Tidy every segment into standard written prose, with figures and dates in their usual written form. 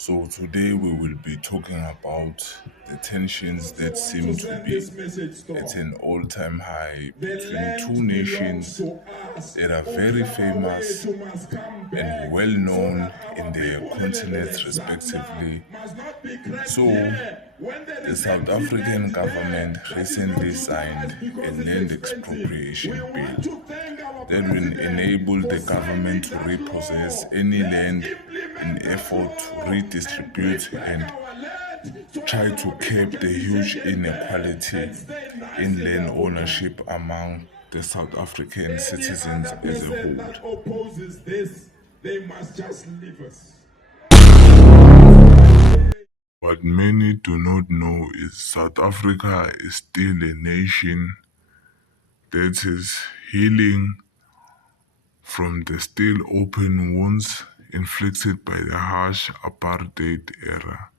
So today we will be talking about the tensions that seem to be at an all-time high between two nations that are very famous and well known in their continents respectively. So the South African government recently signed a land expropriation bill that will enable the government to repossess any land in effort to redistribute and try to curb the huge inequality in land ownership among the South African citizens as a whole. They must just leave us. What many do not know is South Africa is still a nation that is healing from the still open wounds inflicted by the harsh apartheid era.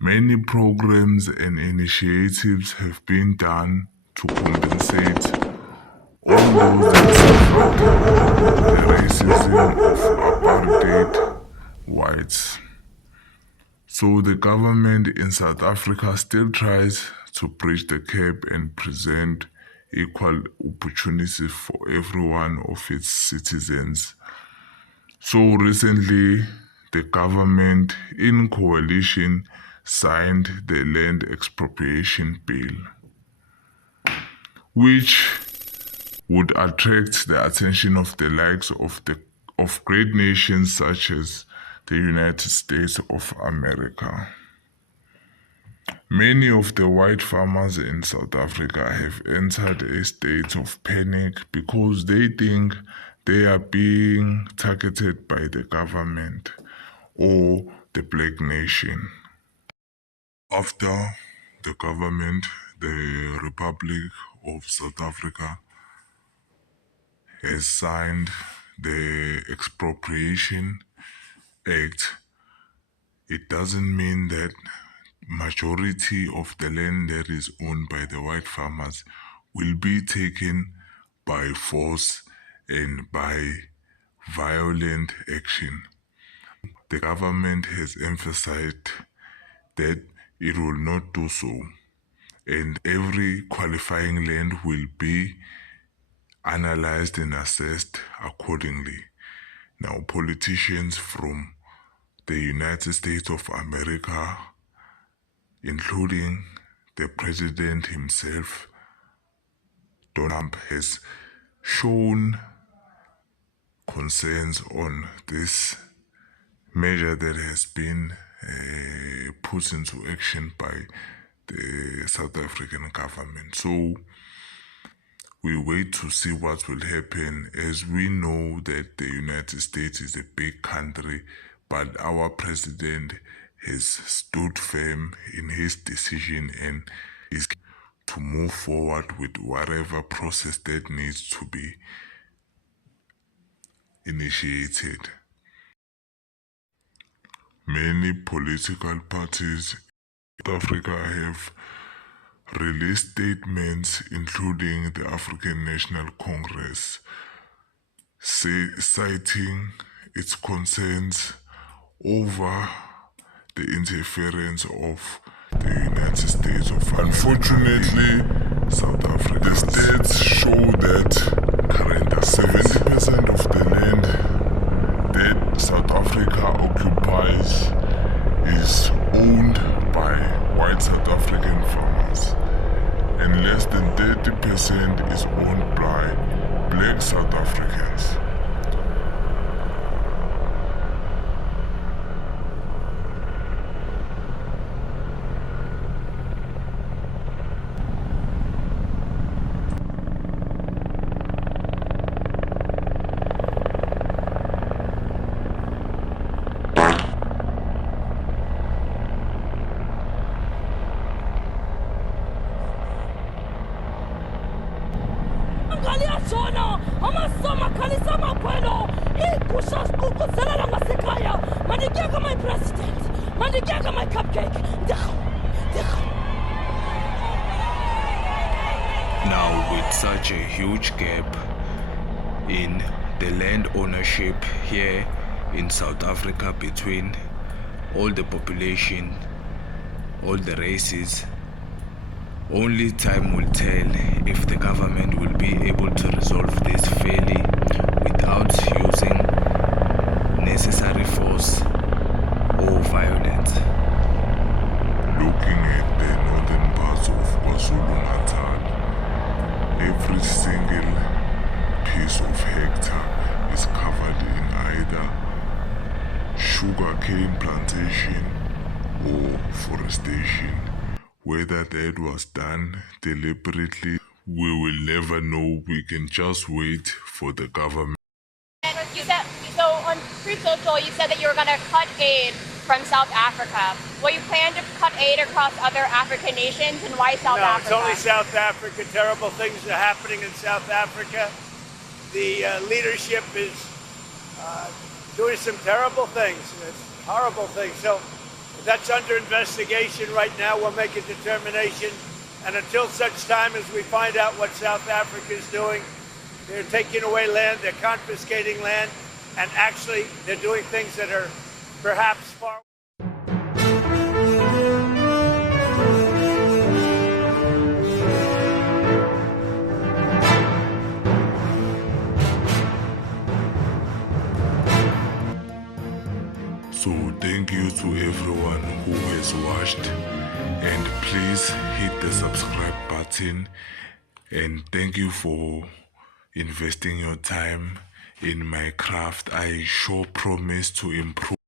Many programs and initiatives have been done to compensate all those that suffered the racism of apartheid whites. So the government in South Africa still tries to bridge the gap and present equal opportunities for every one of its citizens. So recently, the government in coalition signed the land expropriation bill, which would attract the attention of the likes of great nations such as the United States of America. Many of the white farmers in South Africa have entered a state of panic because they think they are being targeted by the government or the black nation. After the government, the Republic of South Africa has signed the Expropriation Act, it doesn't mean that majority of the land that is owned by the white farmers will be taken by force and by violent action. The government has emphasized that it will not do so, and every qualifying land will be analyzed and assessed accordingly. Now, politicians from the United States of America, including the president himself, Donald Trump, has shown concerns on this measure that has been put into action by the South African government. So we wait to see what will happen, as we know that the United States is a big country, but our president has stood firm in his decision and is to move forward with whatever process that needs to be initiated. Many political parties in Africa have released statements, including the African National Congress, citing its concerns over the interference of the United States of America. Unfortunately, South Africa, the states show that currently 70% of the land that South Africa occupies is owned by white South African farmers, and less than 30% is owned by black South Africans. Now, with such a huge gap in the land ownership here in South Africa between all the population, all the races. Only time will tell if the government will be able to resolve this fairly without using necessary force or violence. Looking at the northern parts of KwaZulu-Natal, every single piece of hectare is covered in either sugarcane plantation or forestation. Whether that was done deliberately, we will never know. We can just wait for the government. You said, so on Free Social, you said that you were going to cut aid from South Africa. Will you plan to cut aid across other African nations, and why South Africa? No, it's only South Africa. Terrible things are happening in South Africa. The leadership is doing some terrible things, horrible things. So that's under investigation right now. We'll make a determination. And until such time as we find out what South Africa is doing, they're taking away land, they're confiscating land, and actually they're doing things that are perhaps far... So thank you to everyone who has watched, and please hit the subscribe button, and thank you for investing your time in my craft. I sure promise to improve.